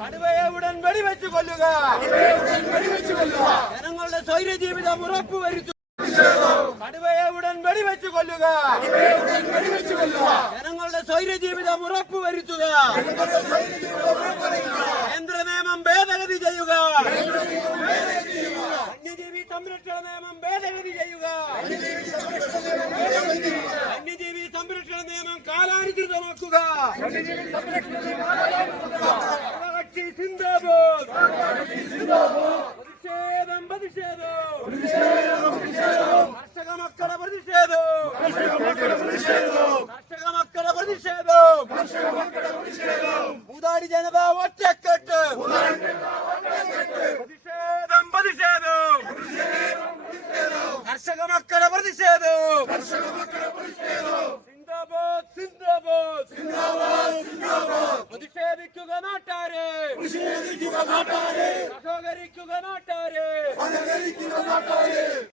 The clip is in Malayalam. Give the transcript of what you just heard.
കടുവയെ ഉടൻ വെടിവെച്ച് കൊല്ലുക. ജനങ്ങളുടെ സ്വൈര്യ ജീവിതം ഉറപ്പുവരുത്തുക. കടുവയെ ഉടൻ വെടിവെച്ച് കൊല്ലുക. ജനങ്ങളുടെ സ്വൈര്യ ജീവിതം ഉറപ്പുവരുത്തുക. കേന്ദ്ര നിയമം ഭേദഗതി ചെയ്യുക. വന്യജീവി സംരക്ഷണ നിയമം ഭേദഗതി ചെയ്യുക. വന്യജീവി സംരക്ഷണ നിയമം കാലാനുസൃതമാക്കുക പ്രതിഷേധം പ്രതിഷേധം. കർഷക മക്കളെ പ്രതിഷേധം. കർഷക മക്കളുടെ പ്രതിഷേധം. മൂതാടി ജനത ഒറ്റക്കെട്ട്. പ്രതിഷേധം പ്രതിഷേധം. കർഷക മക്കളുടെ പ്രതിഷേധം. പ്രതിഷേധിക്കുക നാട്ടാരെ. സഹകരിക്കുക നാട്ടാരെ.